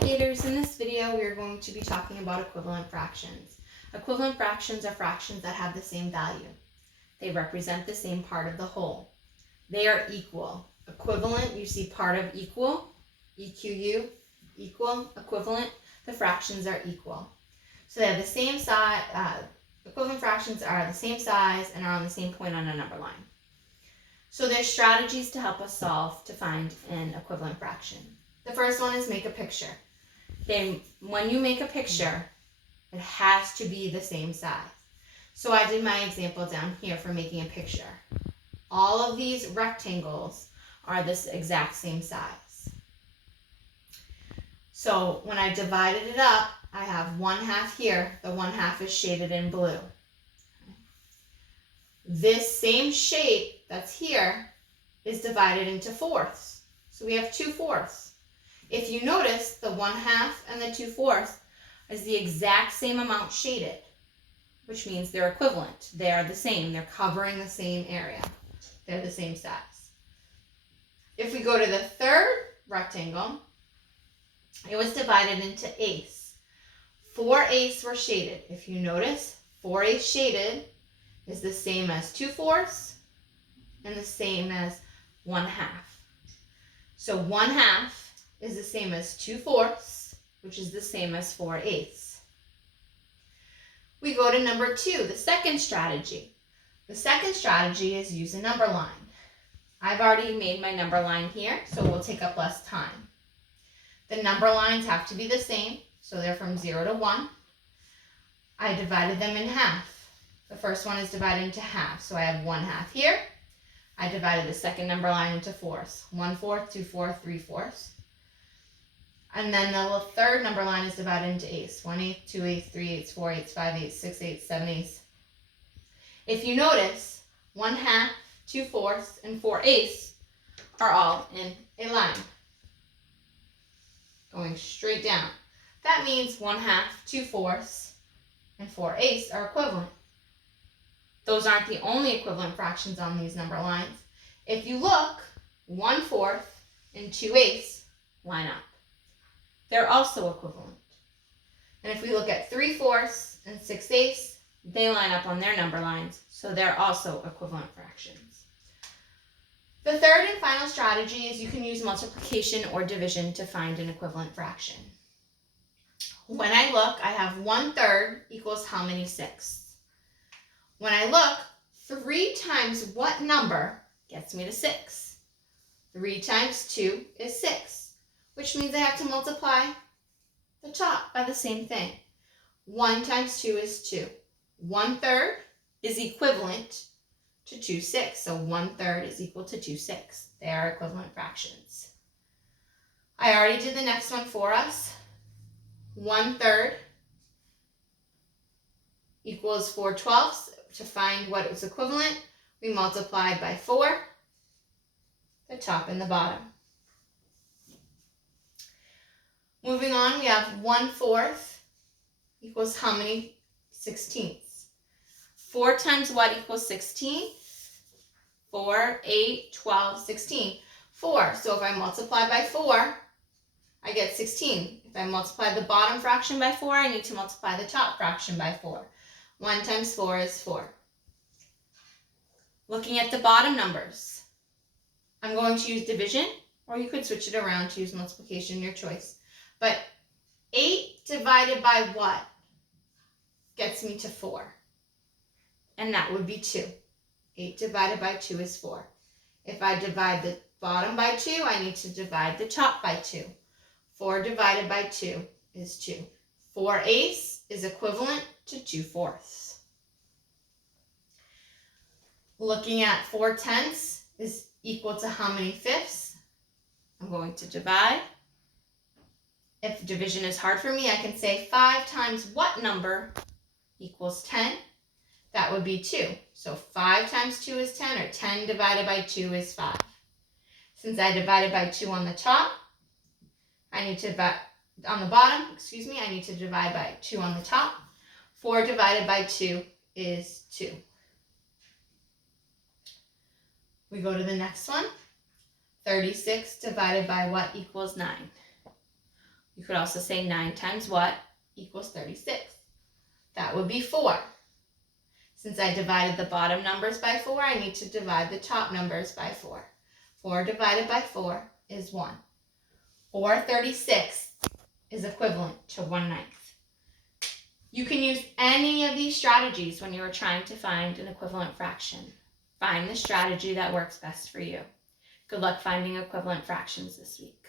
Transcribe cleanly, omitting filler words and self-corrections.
navigators, in this video we are going to be talking about equivalent fractions. Equivalent fractions are fractions that have the same value. They represent the same part of the whole. They are equal. Equivalent, you see part of equal, EQU, equal, equivalent, the fractions are equal. So they have the same size, equivalent fractions are the same size and are on the same point on a number line. So there's strategies to help us solve to find an equivalent fraction. The first one is make a picture. Then when you make a picture, it has to be the same size. So I did my example down here for making a picture. All of these rectangles are this exact same size. So when I divided it up, I have 1/2 here. The 1/2 is shaded in blue. This same shape that's here is divided into fourths. So we have 2/4. If you notice, the 1/2 and the 2/4 is the exact same amount shaded, which means they're equivalent. They are the same. They're covering the same area. They're the same size. If we go to the third rectangle, it was divided into eighths. 4/8 were shaded. If you notice, 4/8 shaded is the same as 2/4 and the same as 1/2. So 1/2 is the same as 2/4, which is the same as 4/8. We go to number 2, the second strategy. The second strategy is use a number line. I've already made my number line here, so we'll take up less time. The number lines have to be the same, so they're from 0 to 1. I divided them in half. The first one is divided into half, so I have 1/2 here. I divided the second number line into fourths. 1/4, 2/4, 3/4. And then the third number line is divided into eighths. 1/8, 2/8, 3/8, 4/8, 5/8, 6/8, 7/8. If you notice, 1/2, 2/4, and 4/8 are all in a line, going straight down. That means 1/2, 2/4, and 4/8 are equivalent. Those aren't the only equivalent fractions on these number lines. If you look, 1/4 and 2/8 line up. They're also equivalent. And if we look at 3/4 and 6/8, they line up on their number lines, so they're also equivalent fractions. The third and final strategy is you can use multiplication or division to find an equivalent fraction. When I look, I have 1/3 equals how many sixths? When I look, 3 times what number gets me to 6? 3 times 2 is 6, which means I have to multiply the top by the same thing. 1 times 2 is 2. 1/3 is equivalent to 2/6, so 1/3 is equal to 2/6. They are equivalent fractions. I already did the next one for us. 1/3 equals 4/12. To find what is equivalent, we multiplied by 4, the top and the bottom. Moving on, we have 1/4 equals how many 16ths? 4 times what equals 16? 4, 8, 12, 16. 4. So if I multiply by 4, I get 16. If I multiply the bottom fraction by 4, I need to multiply the top fraction by 4. 1 times 4 is 4. Looking at the bottom numbers, I'm going to use division, or you could switch it around to use multiplication, your choice. But 8 divided by what gets me to 4? And that would be 2. 8 divided by 2 is 4. If I divide the bottom by 2, I need to divide the top by 2. 4 divided by 2 is 2. 4/8 is equivalent to 2/4. Looking at 4/10 is equal to how many fifths? I'm going to divide. If division is hard for me, I can say 5 times what number equals 10? That would be 2. So 5 times 2 is 10, or 10 divided by 2 is 5. Since I divided by 2 on the top, I need to divide on the bottom, I need to divide by 2 on the top. 4 divided by 2 is 2. We go to the next one. 36 divided by what equals 9? You could also say 9 times what equals 36. That would be 4. Since I divided the bottom numbers by 4, I need to divide the top numbers by 4. 4 divided by 4 is 1. Or 36 is equivalent to 1/9. You can use any of these strategies when you are trying to find an equivalent fraction. Find the strategy that works best for you. Good luck finding equivalent fractions this week.